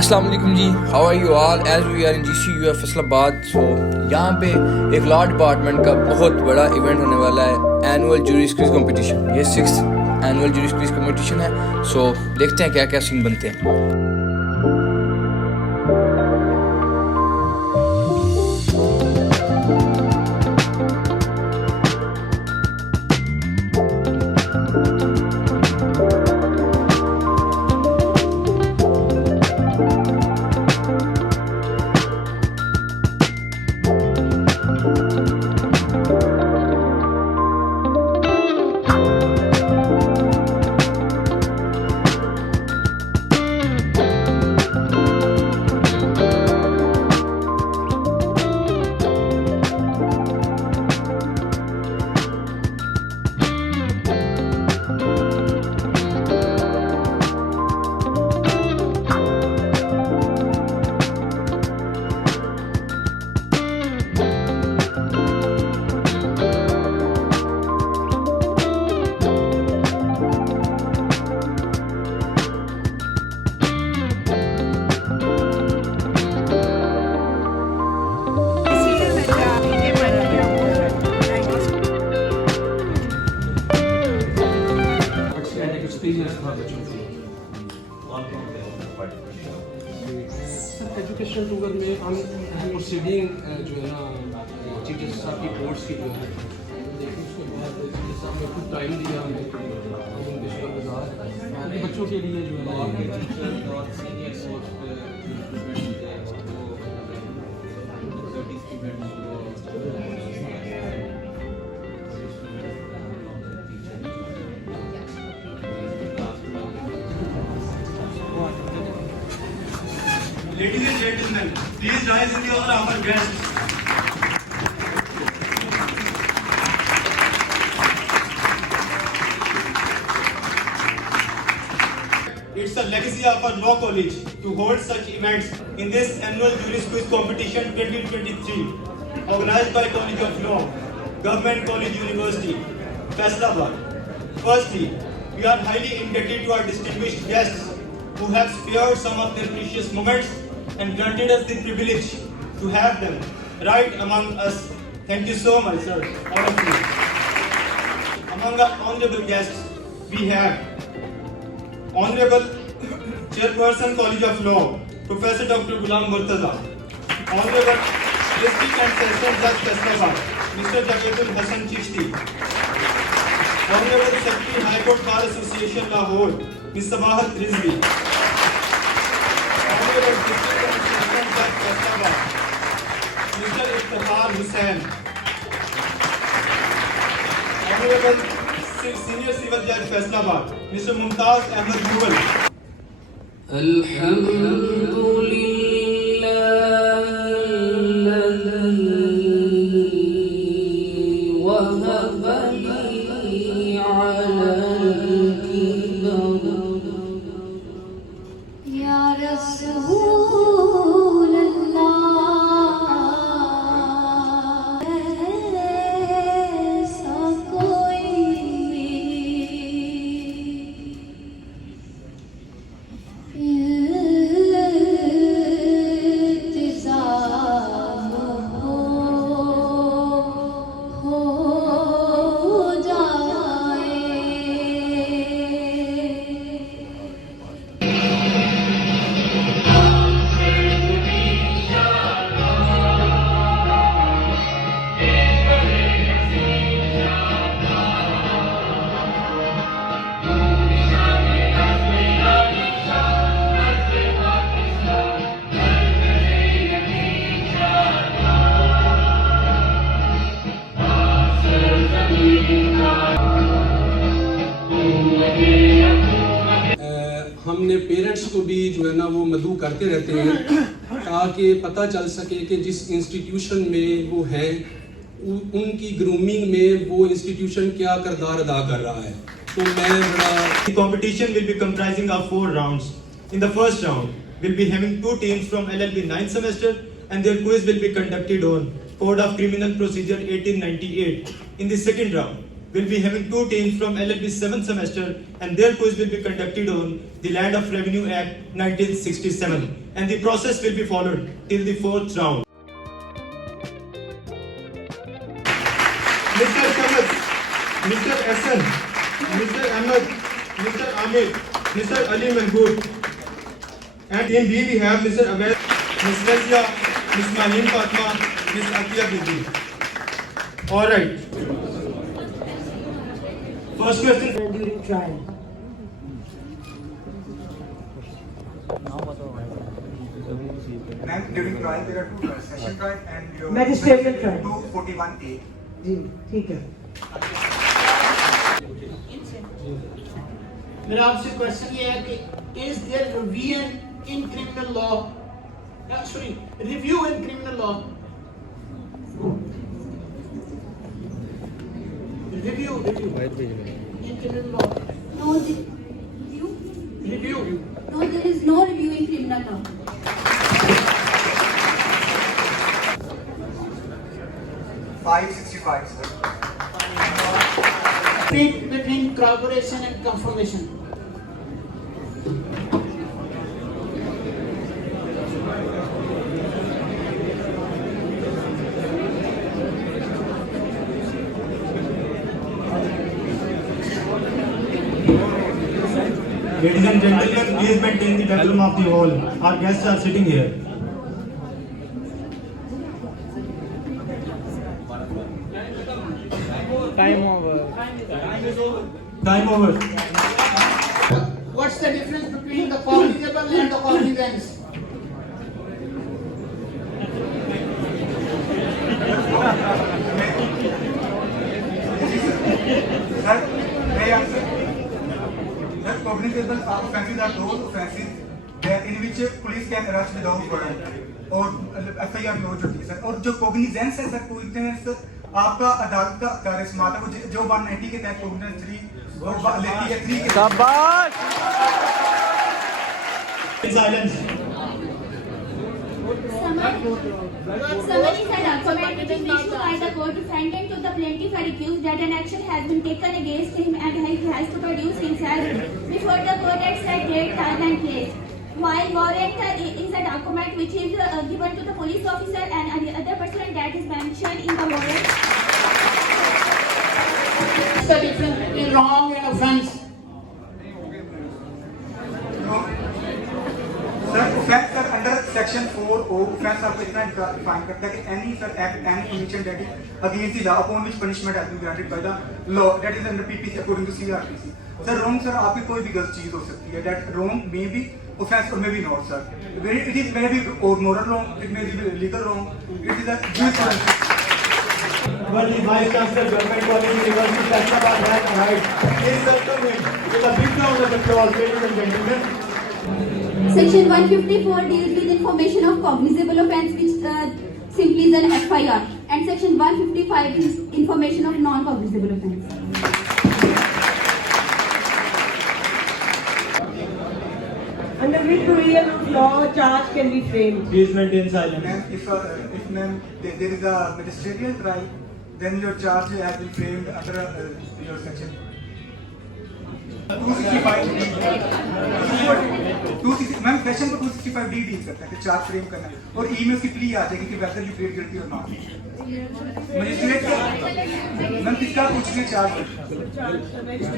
अस्सलाम वालेकुम जी, how are you all? As we are in GCU Faisalabad. So यहाँ पे एक लॉ डिपार्टमेंट का बहुत बड़ा इवेंट होने वाला है, एनुअल जूरीज क्विज कंपटीशन। ये 6th annual juries quiz competition है। सो देखते हैं क्या क्या सीन बनते हैं। एजुकेशनल टूर में हम प्रोसीडिंग जो है ना चीफ जस्टिस साहब की कोर्ट्स की जो है देखिए, उसके बाद चीफ जस्टिस साहब ने खुद टाइम दिया हमें उनके शुक्रगुजार हैं बच्चों के लिए जो है ना आपके टीचर और senior Ladies and gentlemen, please rise in the honor of our guests. It's a legacy of our law college to hold such events in this annual Juris Quiz Competition 2023, organized by College of Law, Government College University, Faisalabad. Firstly, we are highly indebted to our distinguished guests who have spared some of their precious moments and granted us the privilege to have them right among us. Thank you so much, sir, all of you. Among our honorable guests, we have Honorable Chairperson College of Law, Professor Dr. Ghulam Murtaza, Honorable District and Session Judge Faisalabad, Mr. Javed Hassan Chishti, Honorable Secretary High Court Bar Association Lahore, Ms. Sabahat Rizvi, Honorable District and Session Judge Faisalabad, Mr. Iftihar Hussain, Honorable Senior Civil Judge Faisalabad, Mr. Mumtaz Ahmed Mughal. हमने पेरेंट्स को भी जो है ना वो मदऊ करते रहते हैं ताकि पता चल सके कि जिस इंस्टीट्यूशन में वो हैं उनकी ग्रूमिंग में वो इंस्टीट्यूशन क्या किरदार अदा कर रहा है। तो मैं The competition will be comprising of 4 rounds. In the first round, we'll be having 2 teams from LLB 9th semester and their quiz will be conducted on Code of Criminal Procedure 1898. In the second round, will be having 2 teams from LLB 7th semester, and their quiz will be conducted on the Land of Revenue Act 1967, and the process will be followed till the 4th round. Mr. Kamal, Mr. Hassan, Mr. Ahmed, Mr. Amir, Mr. Ali Mahmood, and in B we have Mr. Abed, Ms. Razia, Ms. Maheen Fatma, Ms. Akia Bibi. All right. First question. During trial. Ma'am, during trial there are two trials, session trial and your Magisterial trial. 241A. जी ठीक है. मेरा आपसे क्वेश्चन ये है कि is there revision in criminal law sorry review in criminal law review in criminal law No, review? Review No, there is no review in criminal law. $565, sir. between corroboration and confirmation. Ladies and gentlemen, please maintain the decorum of the hall. Our guests are sitting here. Time over. Time over. What's the difference between the cognizable and the cognizance? Sir, may I answer? Sir, cognizable offences are those offences in which police can arrest without warrant और FIR में हो जाती है सर. और जो cognizance है sir, cognizance आपका अदालत का कार्य समाप्त है, जो 190 के तहत cognizance 3 लेती है 3 के शाबाश. Silence. Summary said document which is issued by the court defendant to the plaintiff or accused that an action has been taken against him and he has to produce himself before the court at said date, time and place. While warrant is a document which is given to the police officer and any other person that is mentioned in the warrant. What's the difference between wrong and offense? Sir offense sir under section 4O offense आपको इतना डिफाइन करता है कि any sir act any commission that is against the law upon which punishment has been granted by the law that is under PPC according to CRPC. Sir wrong sir आपकी कोई भी गलत चीज हो सकती है, that wrong may be offense or may be not sir. It is may be or moral wrong, it may be legal wrong, it is a jurisprudence. Well, the Vice Chancellor, Government College University, Hyderabad has arrived. Please welcome him with a big round of applause, ladies and gentlemen. Section 154 deals with information of cognizable offence which simply is an FIR, and section 155 is information of non-cognizable offence. Under which provision of law charge can be framed? Please maintain silence. Ma'am, if ma'am there is a ministerial trial, then your charge has been framed under your section 265D. Ma'am session को 265D deal करता है कि charge frame करना है और ई में उसकी प्ली आ जाएगी कि वेदर यू प्लीड गिल्टी और नॉट. मजिस्ट्रेट मैम किसका पूछने चार्ज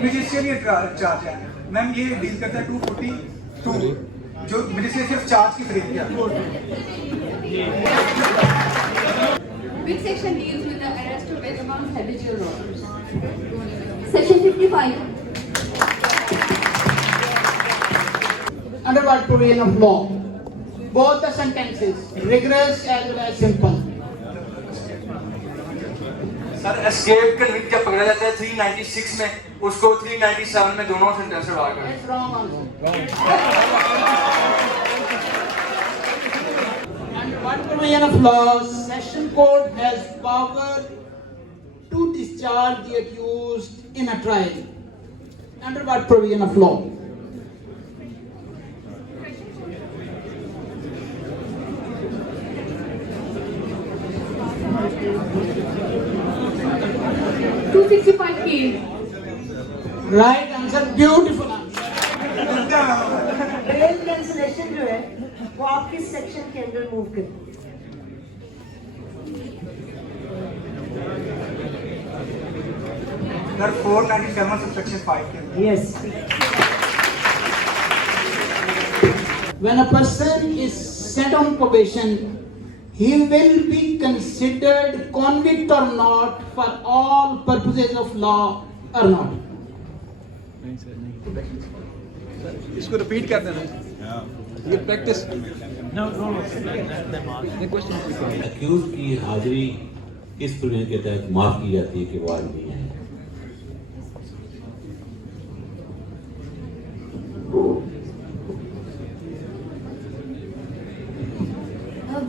मजिस्ट्रेट चार्ज है मैम, ये डील करता है 242 जो मजिस्ट्रेट सिर्फ चार्ज की फ्रेम किया. Which section deals with the arrest of among habitual robbers? Section 55. Under what provision of law? Both the sentences, rigorous as well as simple. Sir escape convict जब पकड़ा जाता है 396 में, उसको 397 में दोनों सेंटेंस लगा कर. That's wrong also. Under what provision of law, session court has power to discharge the accused in a trial? Under what provision of law? $265K. Right answer, beautiful answer. Rail cancellation जो है वो आप किस सेक्शन के अंदर मूव करते हैं? सर 497 सबसेक्शन 5 के अंदर। Yes. When a person is set on probation, he will be considered convict or not for all purposes of law or not. इसको रिपीट कर देना ये प्रैक्टिस एक्यूज की हाजिरी किस प्रोविजन के तहत माफ की जाती है कि वो आदमी है?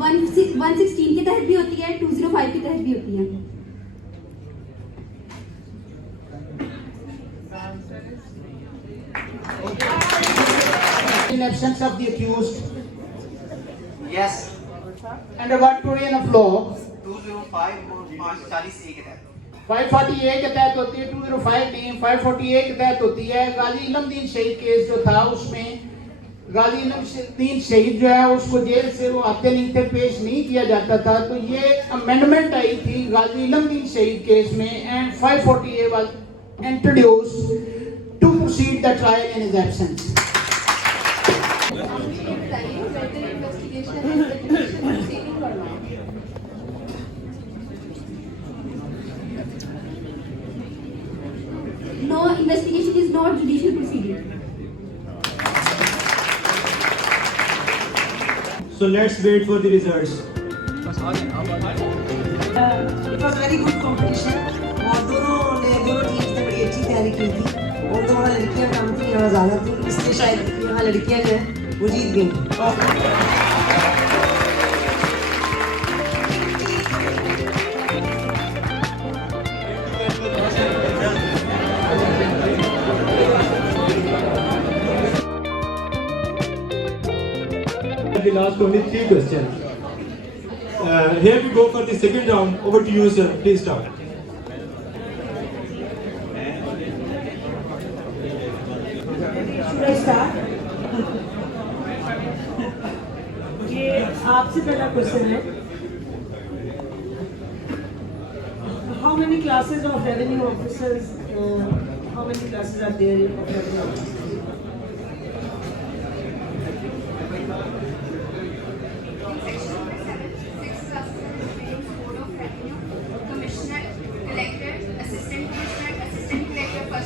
वन 116 के तहत भी होती है, 205 के तहत भी होती है। In absence of the accused, Yes, under what provision of law? 205 और 540A के तहत 540A के तहत होती है, 205 नहीं, 540A के तहत होती है। गाजी इलमदीन शहीद केस जो था उसमें गाजी इलमदीन शहीद जो है उसको जेल से वो आते नहीं थे, पेश नहीं किया जाता था, तो ये अमेंडमेंट आई थी गाजी इलमदीन शहीद केस में and 540A was introduced to proceed the trial in his absence. No, investigation is not judicial proceeding. So let's wait for the results. It was very good competition. और दोनों टीम्स ने बड़ी अच्छी तैयारी की थी और दोनों लड़कियां कम थी यहाँ ज़्यादा थी, इसलिए शायद यहाँ लड़कियां जो है वो जीत गई। The last only 3 questions. Here we go for the second round. Over to you, sir. Please start. Should I start? ये आपसे पहला क्वेश्चन है, how many classes of revenue officers, how many classes are there in revenue officers?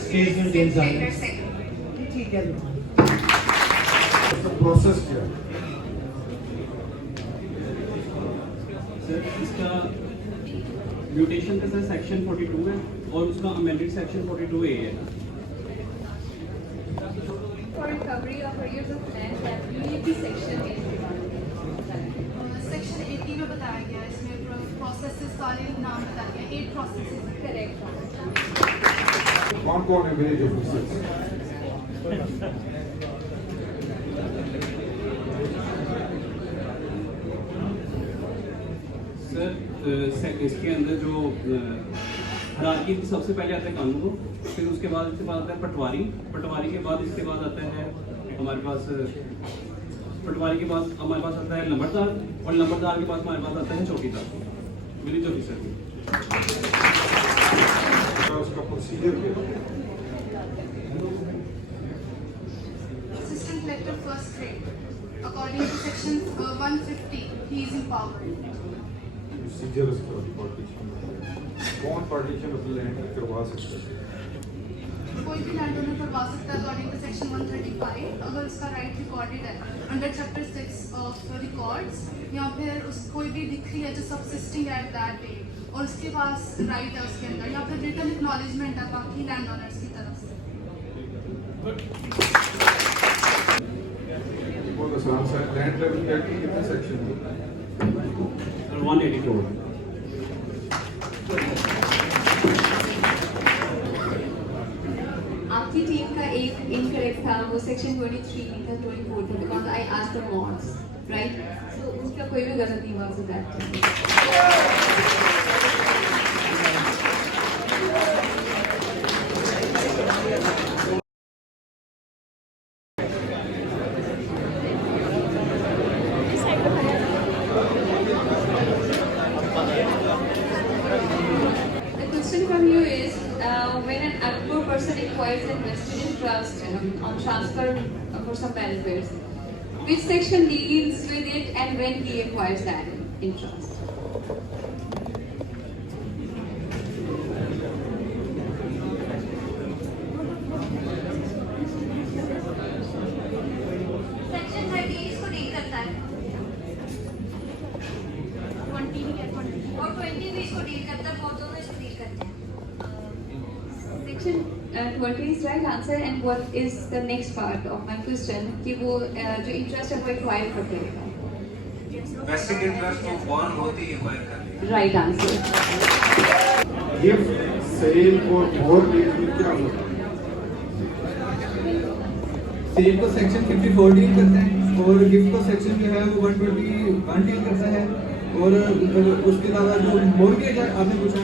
Please maintain silence. ठीक है। प्रोसेस क्या है? सर इसका म्यूटेशन का सर सेक्शन 42 है और उसका अमेंडेड सेक्शन 42A है। For recovery of arrears of land, that will be section 8. सेक्शन 80 में बताया गया है, इसमें प्रोसेसेस सारे नाम बताया गया, 8 प्रोसेसेस Correct. कौन है विलेज ऑफिसर्स? सर इसके अंदर जो हरारकी सबसे पहले आता है कानून, फिर उसके बाद आता है पटवारी, पटवारी के बाद इसके बाद आता है हमारे पास पटवारी के बाद हमारे पास आता है नंबरदार और नंबरदार के बाद हमारे पास आता है चौकीदार, विलेज ऑफिसर। उसका प्रोसीजर क्या है? Assistant Collector First Grade, according to section 150, he is empowered. Procedure उसका पार्टीशन कौन पार्टीशन ऑफ लैंड करवा सकता है? कोई भी लैंड ओनर करवा सकता है अकॉर्डिंग टू सेक्शन 135, अगर उसका राइट रिकॉर्डेड है अंडर चैप्टर 6 ऑफ रिकॉर्ड्स, या फिर उस कोई भी डिक्री है जो सबसिस्टिंग एट दैट डेट और उसके पास राइट है उसके अंदर, या फिर रिटन एक्नॉलेजमेंट है बाकी लैंड ओनर्स की तरफ से। बहुत आसान सा लैंड लेवल एक्ट के कितने सेक्शन है? 184। आपकी टीम का एक इनकरेक्ट था, वो सेक्शन 23 नहीं था, 24 था, because I asked the mods, right? So उसका कोई भी गलत नहीं हुआ, so that a poor person acquires a vested interest on transfer for some benefits. Which section deals with it and when he acquires that interest? Section 30 इसको डील करता है 20 और 20 भी इसको डील करता है, बहुत दोनों इसको डील करते हैं. Section 20 is right answer, and what is the next part of my question कि वो जो interest है वो acquire कब करेगा? Vested interest को बॉन्ड होते ही acquire करते हैं. Right answer. गिफ्ट सेल और मॉर्गेज में क्या होता है? सेल को सेक्शन 54 डील करता है और गिफ्ट को सेक्शन जो है वो 121 डील करता है, और उसके अलावा जो मॉर्गेज है आपने पूछा,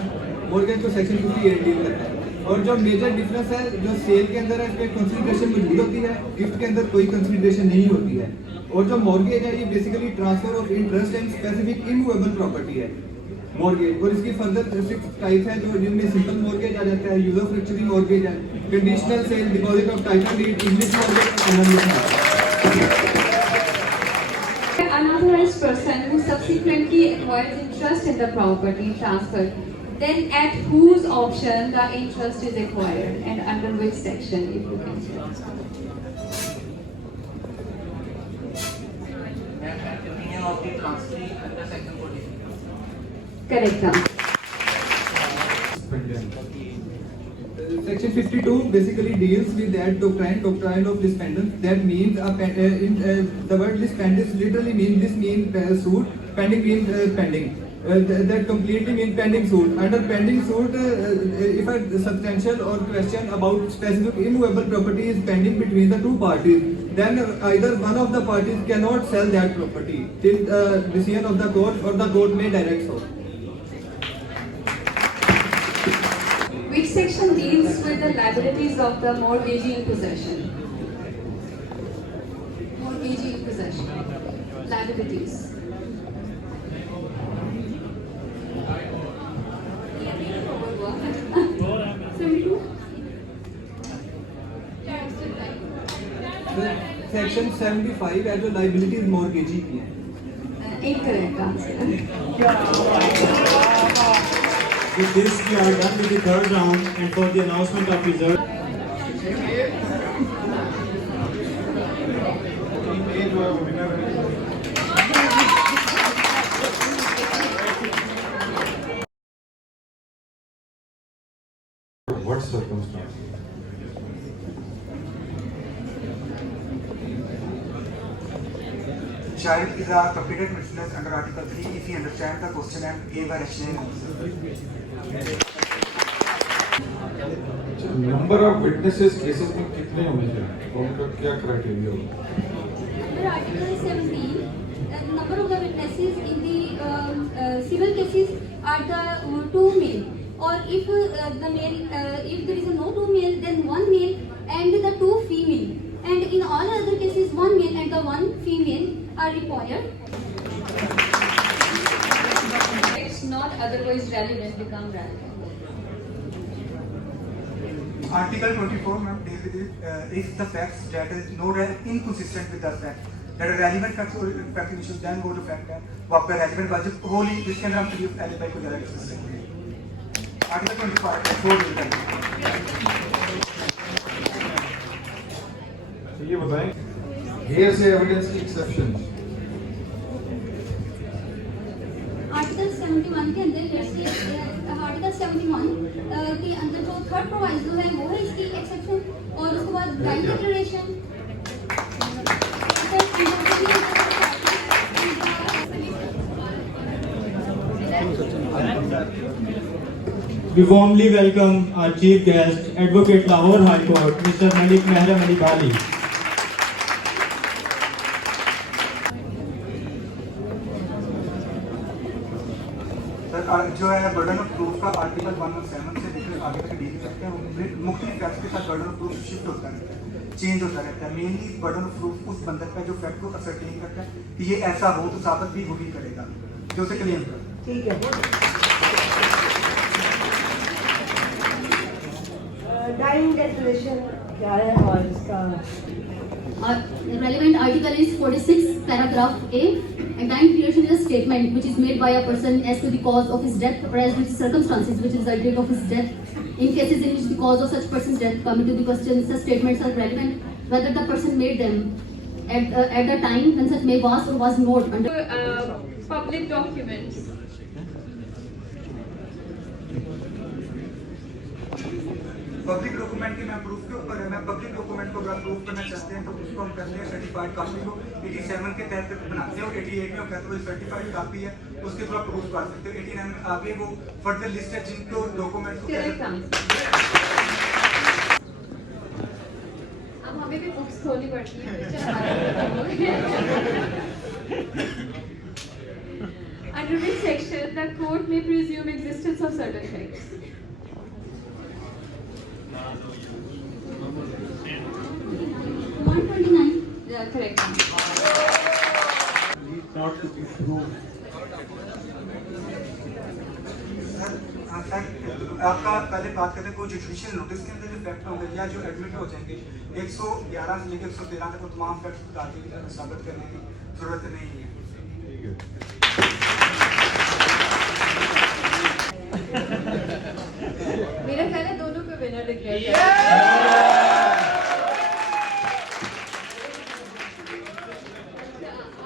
मॉर्गेज को सेक्शन 58 डील करता है. और जो मेजर डिफरेंस है जो सेल के अंदर है इसमें कंसिडरेशन मौजूद होती है, गिफ्ट के अंदर कोई कंसिडरेशन नहीं होती है. और जो मॉर्गेज है ये basically transfer of interest and specific immovable property है मॉर्गेज. और इसकी फर्दर 6 टाइप है जो जिनमें सिंपल मॉर्गेज आ जाता है, यूजर फ्रैक्चरिंग मॉर्गेज है, conditional sale, deposit of title deed, English mortgage. An unauthorized person who subsequently acquires interest in the property transfer, then at whose option the interest is acquired and under which section, if you can share? Opinion of the transferee under section 40. Correct answer. Section 52 basically deals with that doctrine of lispendence. That means the word lispendence literally means this means suit, pending means pending. That completely means pending suit. Under pending suit, if a substantial or question about specific immovable property is pending between the two parties, then either one of the parties cannot sell that property till decision of the court, or the court may direct so. Which section deals with the liabilities of the mortgagee in possession? Mortgagee in possession. Liabilities. Section 75 है जो liabilities mortgagee की है. Incorrect answer. With this, we are done with the third round, and for the announcement of result. What circumstance? Child is a completed witness under Article 3 if he understands the question and gave a rational answer. Number of witnesses cases में कितने होने चाहिए और उनका क्या क्राइटेरिया होगा? Under Article 17, the number of the witnesses in the civil cases are the 2 male, or if the male, if there is no 2 male, then 1 male and the 2 female, and in all other cases 1 male and the 1 female are required. It's not otherwise relevant, become relevant. Article 24, ma'am, deals with it. If the facts that is no inconsistent with the fact, that are relevant facts or fact we should then go to fact and वहाँ पे relevant बात होली जिसके अंदर हम सिर्फ alibi को ज़्यादा डिस्कस करेंगे. Article 25 4 deal करेंगे. ये बताएं hearsay evidence की exceptions. आर्टिकल 71 के अंदर आर्टिकल 71 के अंदर जो थर्ड प्रोवाइजो है वो है इसकी एक्सेप्शन, और उसके बाद right declaration. We warmly welcome our chief guest, Advocate Lahore High Court, Mr. Malik Mehram Ali Bali. जो है बर्डन ऑफ प्रूफ का आर्टिकल 117 से लेकर आगे तक डील करते हैं. मुख्तलिफ फैक्ट्स के साथ बर्डन ऑफ प्रूफ शिफ्ट होता रहता है, चेंज होता रहता है. मेनली बर्डन ऑफ प्रूफ उस बंदर का जो फैक्ट को असरटेन करता है कि ये ऐसा हो तो साबित भी वही करेगा जो उसे क्लेम करता है. ठीक है. टाइम डेफिनेशन क्या है और इसका relevant article is 46 paragraph A. A time creation is a statement which is made by a person as to the cause of his death or as to the circumstances which is the date of his death. In cases in which the cause of such person's death come into the question, such statements are relevant whether the person made them at the time when such may was or was not under Public documents. Public document की मैं प्रूफ के ऊपर है, मैं public document को अगर प्रूफ करना चाहते हैं तो उसको हम करते हैं सर्टिफाइड कापी को 87 के तहत बनाते हैं और 88 में हम कहते हैं सर्टिफाइड कापी है उसके थ्रू आप प्रूफ कर सकते हो। 89 में आगे वो फर्दर लिस्ट है जिनको डॉक्यूमेंट को अब हमें भी बुक्स खोलनी पड़ती है। Under which section the court may presume existence of certain facts? 129. Yeah, correct. Not to be proved. Sir आपका पहले बात करते हैं कोई जुडिशियल नोटिस के अंदर जो फैक्ट होंगे या जो एडमिट हो जाएंगे 111 से लेकर 113 तक वो तमाम फैक्ट साबित करने की जरूरत नहीं है। मेरा ख्याल है दोनों को विनर डिक्लेयर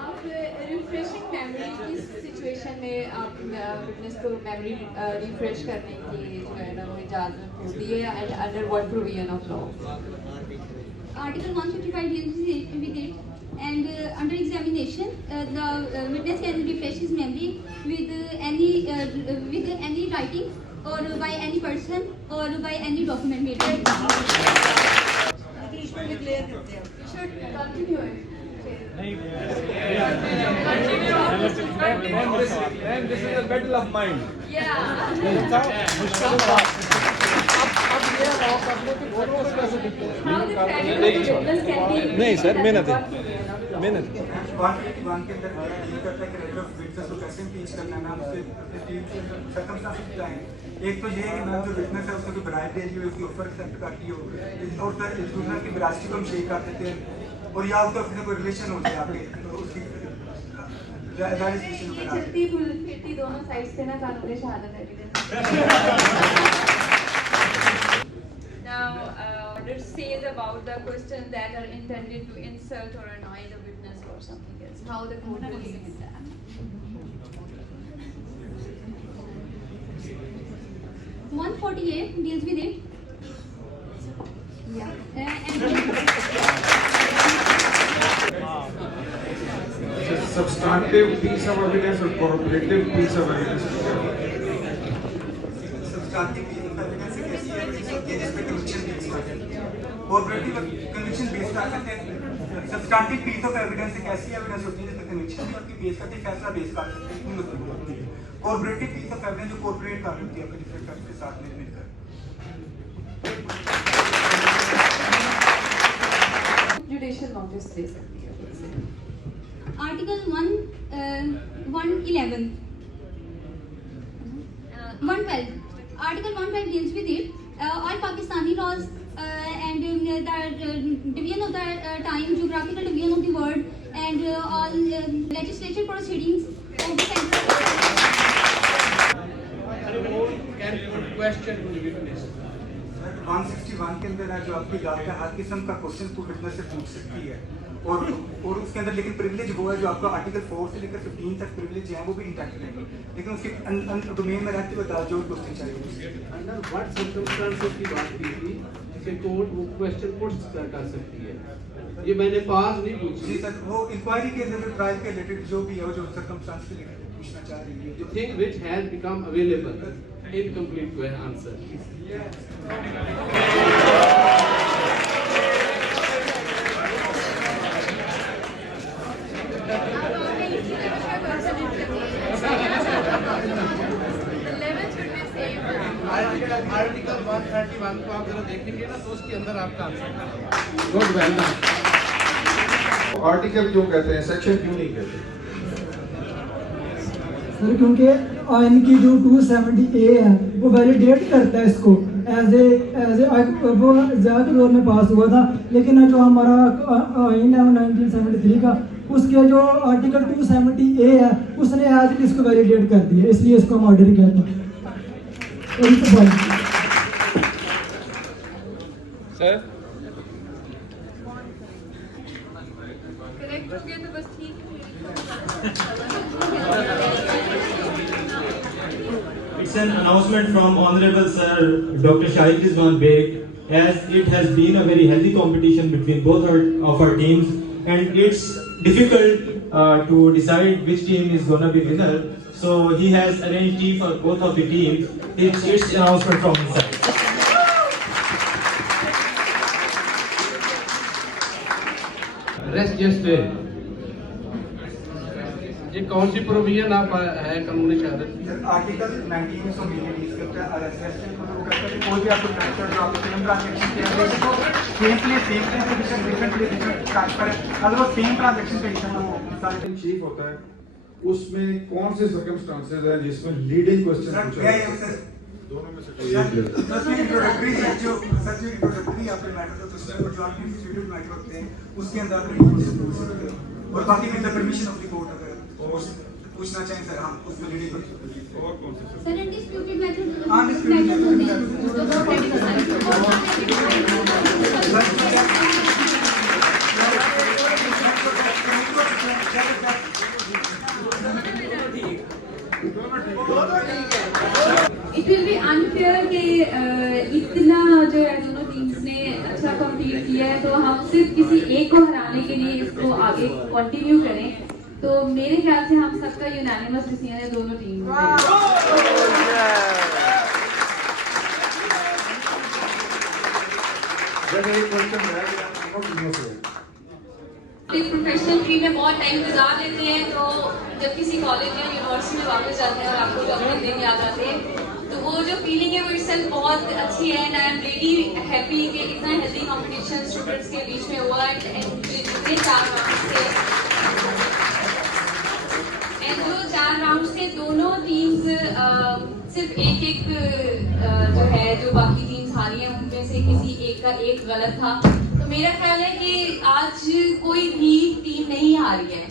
आप रिफ्रेशिंग मेमोरी की सिचुएशन में आप विटनेस को मेमोरी रिफ्रेश करने की जो है ना वो इजाज़त होती है and under what provision of law? Article 155 deals with it, and under examination, the witness can refresh his memory with any writing or by any person or by any document made. इसको डिक्लेयर करते हैं। You should continue it. This is a battle of mind. Yeah. नहीं सर मेहनत है। 151 के अंदर ये करता है कि रेट ऑफ विटनेस को कैसे इंक्रीज करना है, मैम उससे सर्कमस्टेंसेस बताएं। एक तो ये है कि मैम जो विटनेस है उसको ब्राइब दे दी हो, उसकी ऑफर एक्सेप्ट करती हो और फिर दूसरा की वैरायटी को हम शेयर कर देते हैं और या उसका अपने कोई रिलेशन हो जाए आपके तो उसकी ये चलती फिरती दोनों साइड से ना कानून शहादत evidence. Now, it says about the questions that are intended to insult or annoy the witness or something else. How the court deals with that? 148 deals with it. Yeah. Substantive piece of evidence or corroborative piece of evidence. Substantive piece of evidence एक ऐसी evidence होती है जिसपे conviction base करते हैं। Cooperative conviction base कर सकते हैं। सबस्टेंटिव piece of evidence एक ऐसी एविडेंस होती है जिसपे कन्विक्शन भी आपकी बेस करती है, फैसला बेस कर सकते हैं, इतनी मजबूत होती है। कोऑपरेटिव piece of evidence जो कोऑपरेट कर रही होती है आपके डिफरेंट फैक्ट्स के साथ मिलकर। Judicial notice दे सकती है। Article 111. 112. Article 112 deals with it. All Pakistani laws and the division of the time, geographical division of the world, and all legislature proceedings of the central. Can put question to the witness. 161 के अंदर है जो आपकी अदालत हर किस्म का क्वेश्चन को विटनेस से पूछ सकती है और उसके अंदर लेकिन प्रिविलेज वो है जो आपका आर्टिकल 4 से लेकर 15 तक प्रिविलेज है वो भी इंटैक्ट रहेंगे, लेकिन उसके डोमेन में रहते हुए अदालत जो क्वेश्चन चाहिए अंडर व्हाट सर्कमस्टेंसेस की बात की थी कि कोर्ट वो क्वेश्चन पुट कर सकती है, ये मैंने पास नहीं पूछी। जी सर, वो इंक्वायरी के अंदर ट्रायल के रिलेटेड जो भी है जो सर्कमस्टेंस के रिलेटेड पूछना चाह रही है, The thing which has become available, incomplete answer. Article 131 को आप जरा देखेंगे ना तो उसके अंदर आपका answer good well done. Article क्यों कहते हैं, सेक्शन क्यों नहीं कहते? सर क्योंकि आइन की जो 270A है वो वैलिडेट करता है इसको एज ए वो ज़्यादा दौर में पास हुआ था, लेकिन जो हमारा आइन है 1973 का, उसके जो आर्टिकल 270A है उसने आज भी इसको वैलिडेट कर दिया, इसलिए इसको हम ऑर्डर किया था। सर करेक्ट हो गया तो बस ठीक है। It's an announcement from Honorable Sir Dr. Shahid Rizwan Beg, as it has been a very healthy competition between both of our teams, and it's difficult to decide which team is gonna be winner. So he has arranged tea for both of the teams. It's announcement from his side. Rest just day. ये कौन सी प्रोविजन आप है कानूनी शहादत? आर्टिकल 19 में डील करता है अरेस्ट को करता है। कोई भी आपको ट्रांसफर जो आपको सेम ट्रांजैक्शन किया है तो सेम प्लेस डिफरेंट ट्रांसफर है, अगर वो सेम ट्रांजैक्शन का हिस्सा तो वो चीफ होता है, उसमें कौन से सर्कमस्टांसेस हैं जिसमें लीडिंग क्वेश्चन पूछा है? दोनों में से कोई एक ले लो। इंट्रोडक्टरी जो इंट्रोडक्टरी आपके मैटर तो उसमें जो आपके इंस्टीट्यूट मैटर होते हैं उसके अंदर आप क्वेश्चन पूछ सकते हो, और बाकी with the permission of the court अगर पूछना चाहें सर हम उसमें लीडिंग और कौन से सर अनडिस्प्यूटेड मेथड अनडिस्प्यूटेड होते हैं जो कोर्ट ने decide it will be unfair कि इतना जो है दोनों टीम्स ने अच्छा कम्पीट किया है तो हम सिर्फ किसी एक को हराने के लिए इसको आगे कंटिन्यू करें, तो मेरे ख्याल से हम सबका यूनानिमस डिसीजन है दोनों टीम में। प्रोफेशनल फील्ड में बहुत टाइम गुजार लेते हैं, तो जब किसी कॉलेज या यूनिवर्सिटी में वापस जाते हैं और आपको जो अपने दिन याद आते हैं तो वो जो फीलिंग है वो इससे बहुत अच्छी है। And I am really happy कि इतना हेल्दी कंपटीशन स्टूडेंट्स के बीच में हुआ एंड जितने 4 राउंड्स थे एंड जो 4 राउंड्स थे दोनों टीम्स सिर्फ एक जो है जो बाकी टीम्स हारी हैं उनमें से किसी एक का एक गलत था, तो मेरा ख्याल है कि आज कोई भी टीम नहीं हारी है।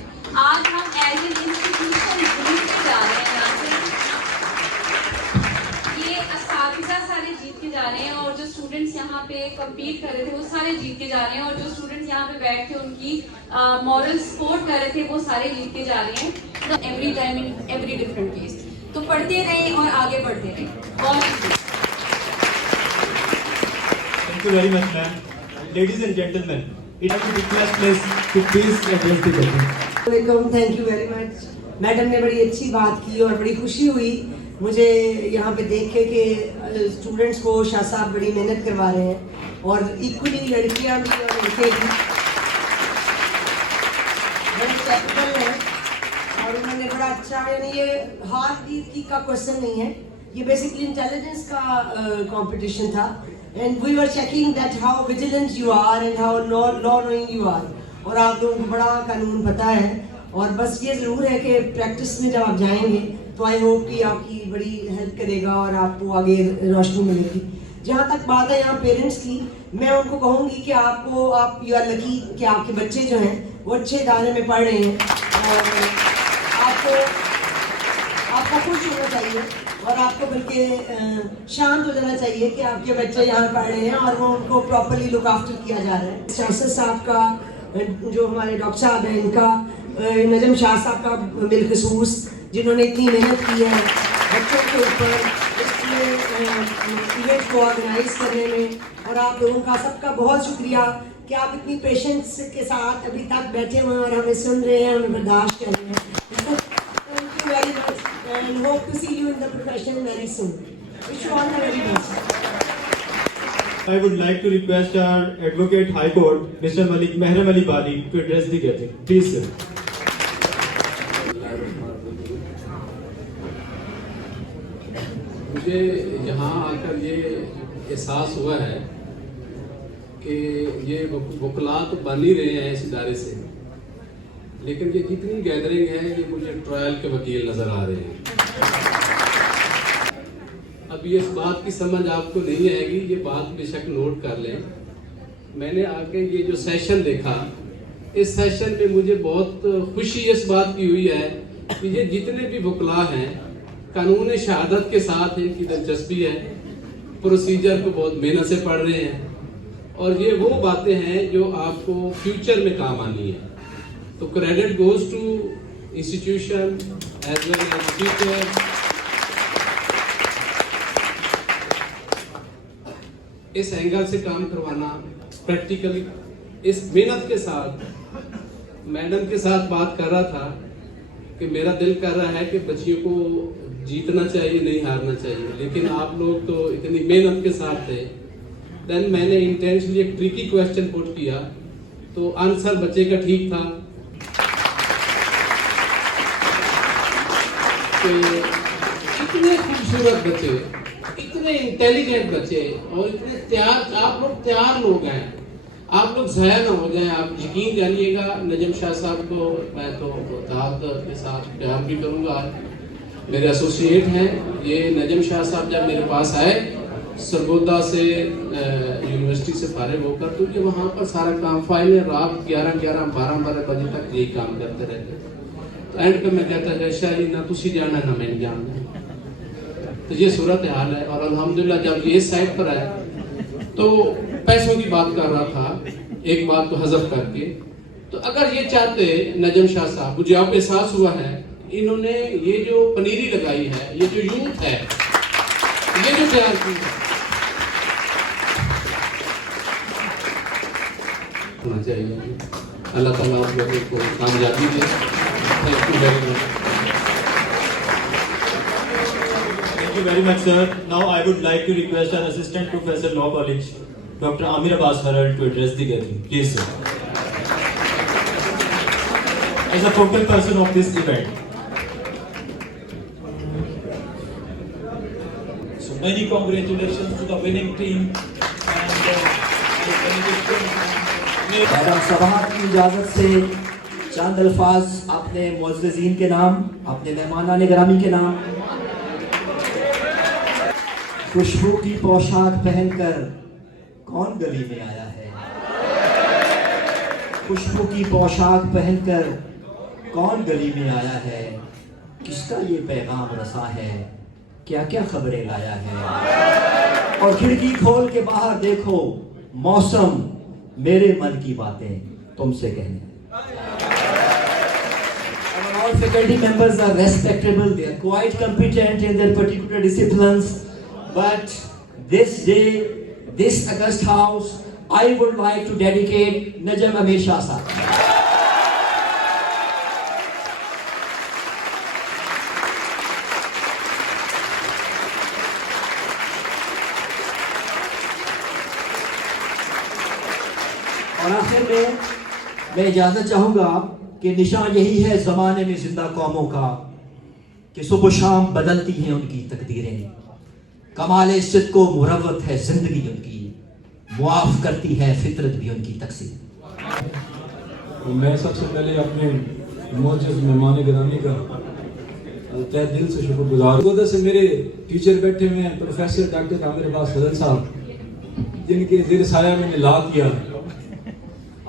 आज हम एज एन इंस्टीट्यूशन जीत के जा रहे हैं, यहाँ से ये असातिज़ा सारे जीत के जा रहे हैं और जो स्टूडेंट्स यहाँ पे कम्पीट कर रहे थे वो सारे जीत के जा रहे हैं, और जो स्टूडेंट्स यहाँ पे बैठ के उनकी मॉरल सपोर्ट कर रहे थे वो सारे जीत के जा रहे हैं। Every time in every different case, तो पढ़ते रहें और आगे बढ़ते रहें। बहुत Thank you very much, ma'am. Ladies and gentlemen, it is a request to please address the judges. Thank you very much. Madam ने बड़ी अच्छी बात की और बड़ी खुशी हुई मुझे यहाँ पे देख के कि स्टूडेंट्स को शाह साहब बड़ी मेहनत करवा रहे हैं, और इक्वली लड़कियाँ भी और लड़के भी बड़े कैपेबल हैं, और उन्होंने बड़ा अच्छा, यानी ये हार जीत का क्वेश्चन नहीं है, ये बेसिकली इंटेलिजेंस का कंपटीशन था। And we were checking that how vigilant you are and how law knowing you are, और आप लोगों को बड़ा कानून पता है, और बस ये ज़रूर है कि प्रैक्टिस में जब आप जाएंगे तो आई होप कि आपकी बड़ी हेल्प करेगा और आपको आगे रोशनी मिलेगी। जहाँ तक बात है यहाँ पेरेंट्स की, मैं उनको कहूँगी कि आप यू आर लकी कि आपके बच्चे जो हैं वो अच्छे इदारे में पढ़ रहे हैं, और आपको खुश होना चाहिए और आपको बल्कि शांत हो जाना चाहिए कि आपके बच्चे यहाँ पढ़ रहे हैं और वो उनको प्रॉपरली लुक आफ्टर किया जा रहा है। शास्त्र साहब का, जो हमारे डॉक्टर साहब हैं, इनका, नजम शाह साहब का बिलखसूस, जिन्होंने इतनी मेहनत की है बच्चों के ऊपर इसमें इवेंट को ऑर्गेनाइज करने में, और आप लोगों का सबका बहुत शुक्रिया कि आप इतनी पेशेंस के साथ अभी तक बैठे हुए हैं और हमें सुन रहे हैं, हमें बर्दाश्त कर रहे हैं। Thank you very much and hope to see you in the profession very soon. Wish you all the very best. I would like to request our Advocate High Court, Mr. Mehram Ali Bali, to address the gathering. Please, sir. मुझे यहाँ आकर ये एहसास हुआ है कि ये वकला तो बन ही रहे हैं इस इदारे से, लेकिन ये जितनी गैदरिंग है ये मुझे ट्रायल के वकील नजर आ रहे हैं। अब अभी इस बात की समझ आपको नहीं आएगी, ये बात बेशक नोट कर लें। मैंने आके ये जो सेशन देखा, इस सेशन में मुझे बहुत खुशी इस बात की हुई है कि ये जितने भी वकला हैं कानून शहादत के साथ इनकी दिलचस्पी है, प्रोसीजर को बहुत मेहनत से पढ़ रहे हैं और ये वो बातें हैं जो आपको फ्यूचर में काम आनी है। तो credit goes to institution as well as teacher. इस एंगल से काम करवाना प्रैक्टिकली, इस मेहनत के साथ। मैडम के साथ बात कर रहा था कि मेरा दिल कर रहा है कि बच्चियों को जीतना चाहिए, नहीं हारना चाहिए, लेकिन आप लोग तो इतनी मेहनत के साथ थे। देन मैंने इंटेंशनली एक ट्रिकी क्वेश्चन पुट किया, तो आंसर बच्चे का ठीक था कि इतने खूबसूरत बच्चे, इतने इंटेलिजेंट बच्चे और इतने तैयार, आप लोग तैयार लोग हैं, आप लोग ज़ाया ना हो जाएं। आप यकीन जानिएगा, नजम शाह साहब को मैं तो दाद के साथ प्यार भी करूँगा, मेरे एसोसिएट हैं। ये नजम शाह साहब जब मेरे पास आए सरगोदा से यूनिवर्सिटी से फारिग होकर, तो ये वहाँ पर सारा काम फाइल रात 11-12 बजे तक यही काम करते रहते। तो एंड पे मैं कहता है शायद ना तुसी जाना ना मैंने जाना। तो ये सूरत हाल है। और अल्हम्दुलिल्लाह जब ये साइड पर आया तो पैसों की बात कर रहा था, एक बात को हज़फ करके, तो अगर ये चाहते नजम शाह साहब, मुझे अब एहसास हुआ है इन्होंने ये जो पनीरी लगाई है, ये जो यूथ है, ये जो तैयार की है, होना चाहिए। अल्लाह ताला आप लोगों को कामयाबी दे। Thank you very much. Thank you very much, sir. Now I would like to request our Assistant Professor Law College, Dr. Amir Abbas Haral, to address the gathering. Please, sir. As a focal person of this event. So many congratulations to the winning team madam सभात की इजाज़त से चंद अल्फाज अपने मुअज़्ज़िज़ीन के नाम, अपने मेहमानान गिरामी के नाम। खुशबू की पोशाक पहनकर कौन गली में आया है? खुशबू की पोशाक पहनकर कौन गली में आया है? किसका ये पैगाम रसा है? क्या क्या खबरें लाया है? और खिड़की खोल के बाहर देखो, मौसम मेरे मन की बातें तुमसे कहने। All faculty members are respectable, they are quite competent in their particular disciplines, but this day, this August House, I would like to dedicate Najam Amir Shah Sahab. और आखिर में मैं इजाजत चाहूंगा कि निशान यही है जमाने में जिंदा कौमों का कि सुबह शाम बदलती हैं उनकी तकदीरें। कमाल इज्जत को मुरव्वत है जिंदगी उनकी, मुआफ करती है फितरत भी उनकी तकसीर। मैं सबसे पहले अपने मोअज़्ज़िज़ मेहमान गिरामी का तहे दिल से शुक्रगुजार हूं। से मेरे टीचर बैठे हुए हैं, प्रोफेसर डॉक्टर आमिर अब्बास हरल साहब, जिनके ज़ेर साया मैंने ला किया,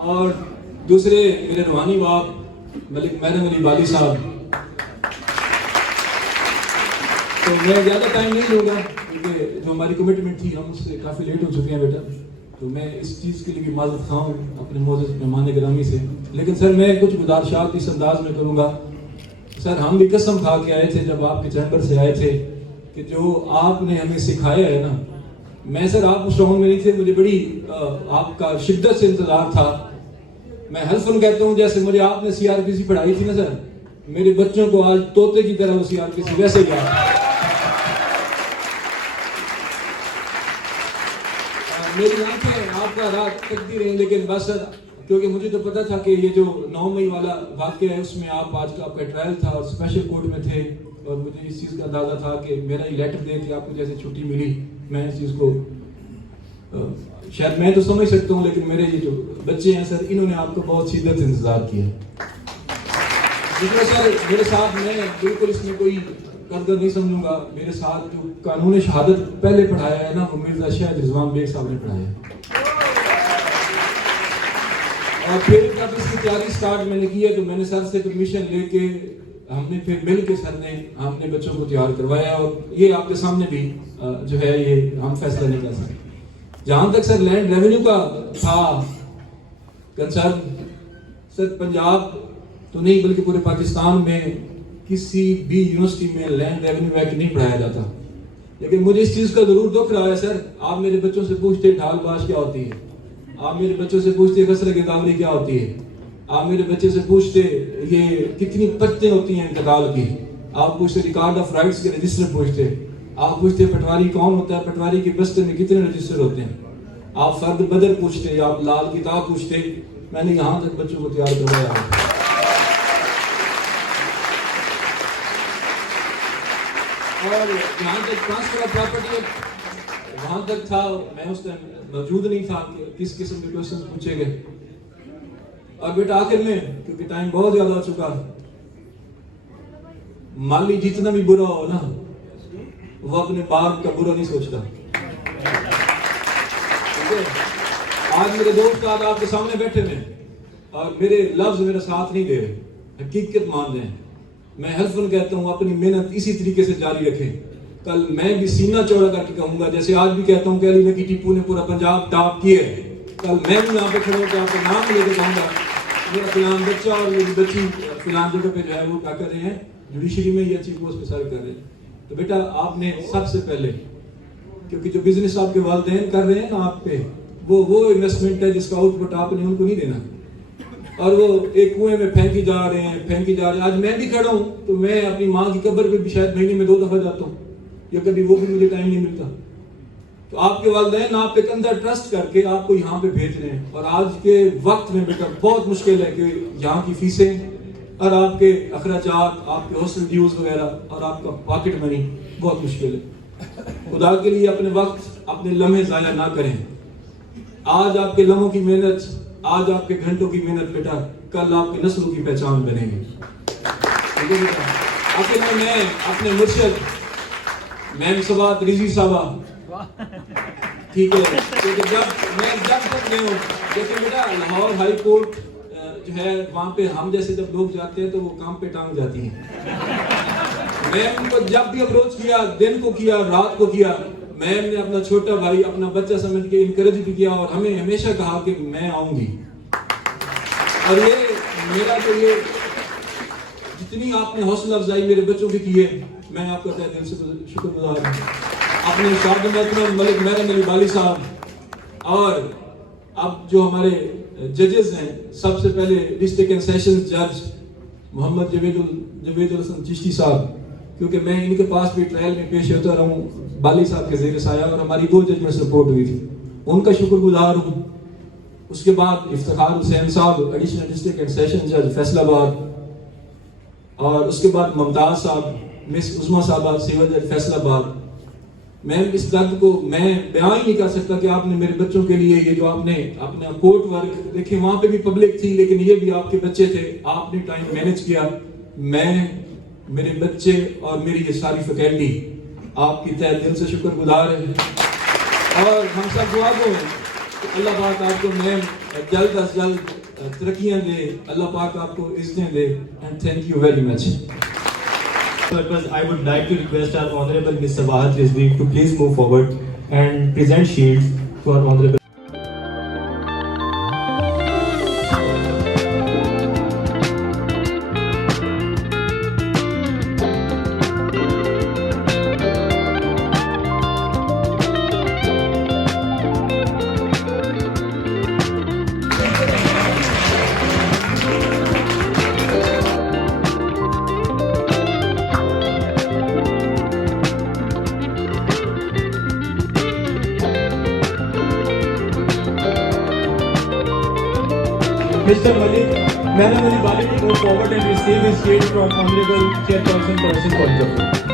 और दूसरे मेरे रूहानी बाप मलिक मैडम अली बाली साहब। तो मैं ज़्यादा टाइम नहीं लूँगा क्योंकि जो हमारी कमिटमेंट थी हम उससे काफ़ी लेट हो चुके हैं बेटा, तो मैं इस चीज़ के लिए भी माज़रत ख़्वाह हूँ अपने मोअज़्ज़िज़ मेहमान गिरामी से। लेकिन सर मैं कुछ गुज़ारिशात इस अंदाज में करूँगा। सर हम भी कसम खा के आए थे जब आपके चैम्बर से आए थे कि जो आपने हमें सिखाया है ना, मैं सर आप उस राउंड में नहीं थे, मुझे बड़ी आपका शिद्दत से इंतज़ार था। मैं हल्फन कहता हूँ जैसे मुझे आपने CRPC पढ़ाई थी ना सर, मेरे बच्चों को आज तोते की तरह वो CRPC वैसे ही याद। मेरी आंखें आपका रात तकती रही, लेकिन बस सर क्योंकि मुझे तो पता था कि ये जो 9 मई वाला वाक़या है उसमें आप आज का आपका ट्रायल था और स्पेशल कोर्ट में थे, और मुझे इस चीज़ का अंदाज़ा था कि मेरा ही लेटर दे के आपको जैसे छुट्टी मिली, मैं इस चीज़ को शायद मैं तो समझ सकता हूँ, लेकिन मेरे ये जो बच्चे हैं सर इन्होंने आपको बहुत शिद्दत से इंतज़ार किया। दूसरा सर मेरे साथ मैं बिल्कुल इसमें कोई कदर नहीं समझूंगा। मेरे साथ जो कानून शहादत पहले पढ़ाया है ना, वो मिर्जा शाहिद रिजवान बेग साहब ने पढ़ाया है। और फिर जब इसकी तैयारी स्टार्ट मैंने की है तो मैंने सर से परमिशन लेके हमने फिर मिल के सर ने हमने बच्चों को तैयार करवाया। और ये आपके सामने भी जो है ये हम फैसला नहीं कर सकते। जहाँ तक सर लैंड रेवेन्यू का था कंसर्न, सर पंजाब तो नहीं बल्कि पूरे पाकिस्तान में किसी भी यूनिवर्सिटी में लैंड रेवेन्यू एक्ट नहीं पढ़ाया जाता। लेकिन मुझे इस चीज़ का जरूर दुख रहा है सर, आप मेरे बच्चों से पूछते ढाल बाश क्या होती है, आप मेरे बच्चों से पूछते खसरा गिरदावरी क्या होती है, आप मेरे बच्चे से पूछते ये कितनी परतें होती हैं इंतकाल की, आप पूछते रिकॉर्ड ऑफ राइट्स के रजिस्टर पूछते, आप पूछते पटवारी कौन होता है, पटवारी के बस्ते में कितने रजिस्टर होते हैं, आप फर्द बदर पूछते, आप लाल किताब पूछते। मैंने यहाँ तक बच्चों को तैयार करवाया। और जहाँ तक ट्रांसफर ऑफ प्रॉपर्टी वहाँ तक था, मैं उस टाइम मौजूद नहीं था कि किस किस्म के क्वेश्चन पूछे गए। और बेटा आखिर में क्योंकि टाइम बहुत ज्यादा हो चुका, माली जितना भी बुरा हो ना वो अपने बाप का बुरा नहीं सोचता। आज मेरे दोस्त आज आपके सामने बैठे हैं और मेरे लफ्ज मेरा साथ नहीं दे रहे, हकीकत मान रहे हैं। मैं हल्फन कहता हूँ अपनी मेहनत इसी तरीके से जारी रखें। कल मैं भी सीना चौड़ा करके कहूंगा, जैसे आज भी कहता हूँ कैली की टीपू ने पूरा पंजाब टॉप किया है, कल मैं भी यहाँ पे खड़ा होकर आपका नाम लेकर कहूंगा मेरा फिलहाल बच्चा और मेरी बच्ची फिलहाल जगह पे जो है वो क्या कर रहे हैं, जुडिशरी में ये अच्छी पोस्ट पे सर्व कर रहे हैं। तो बेटा आपने सबसे पहले, क्योंकि जो बिजनेस आपके वालिदैन कर रहे हैं ना आप पे, वो इन्वेस्टमेंट है जिसका आउटपुट आपने उनको नहीं देना। और वो एक कुएं में फेंकी जा रहे हैं। आज मैं भी खड़ा हूँ तो मैं अपनी माँ की कब्र पे भी शायद महीने में 2 दफा जाता हूँ, या कभी वो भी मुझे टाइम नहीं मिलता। तो आपके वालिदैन आप पे अंदर ट्रस्ट करके आपको यहाँ पे भेज रहे हैं। और आज के वक्त में बेटा बहुत मुश्किल है कि यहाँ की फीसें और आपके अखराजात, आपके हॉस्टल ड्यूज वगैरह और आपका पॉकेट मनी बहुत मुश्किल है। खुदा के लिए अपने वक्त, अपने लम्हे ज़ाया ना करें। आज आपके लम्हों की मेहनत, आज आपके घंटों की मेहनत बेटा कल आपकी नस्लों की पहचान बनेगी। ठीक है बेटा। आखिर में मैं अपने मुर्शिद मैम सबात रिजी साहबा, ठीक है, तो जब तक गए हूँ, जैसे बेटा लाहौर हाई कोर्ट जो है वहाँ पे हम जैसे जब लोग जाते हैं तो वो काम पे टांग जाती हैं। मैं उनको जब भी अप्रोच किया, दिन को किया, रात को किया, मैम ने अपना छोटा भाई, अपना बच्चा समझ के इनकरेज भी किया और हमें हमेशा कहा कि मैं आऊंगी। और ये मेरा तो ये जितनी आपने हौसला अफजाई मेरे बच्चों की है, मैं आपका तहे दिल से शुक्रगुजार हूँ। अपने शाद मलिक मेहरन अली बाली साहब और अब जो हमारे जजेस हैं, सबसे पहले डिस्ट्रिक्ट एंड सेशंस जज मोहम्मद जवेदुल हसन चिश्ती साहब, क्योंकि मैं इनके पास भी ट्रायल में पेश होता रहा हूँ बाली साहब के ज़ेर साया और हमारी 2 जजमेंट्स रिपोर्ट हुई थी, उनका शुक्रगुजार हूँ। उसके बाद इफ्तिखार हुसैन साहब एडिशनल डिस्ट्रिक्ट एंड सेशन जज फैसलाबाद, और उसके बाद मुमताज साहब, मिस उस्मा साहबा सिविल जज फैसलाबाद। मैं इस दर्द को मैं बयान ही नहीं कर सकता कि आपने मेरे बच्चों के लिए ये जो आपने अपना कोर्ट वर्क देखिए, वहाँ पे भी पब्लिक थी लेकिन ये भी आपके बच्चे थे, आपने टाइम मैनेज किया। मैं, मेरे बच्चे और मेरी ये सारी फैकल्टी आपकी तहे दिल से शुक्रगुजार है। और हम सब दुआ गो हैं कि अल्लाह पाक आपको मैम जल्द अज जल्द तरक्कियाँ दे, अल्लाह पाक आपको इज़्ज़तें दे। And thank you very much. Purpose, I would like to request our Honorable Ms. Sabahat Rizvi to please move forward and present shields to our Honorable. Mr. Malik Mehrman Ali Bali to move forward and receive his shield from Honorable Chairperson Persin Ponjapur.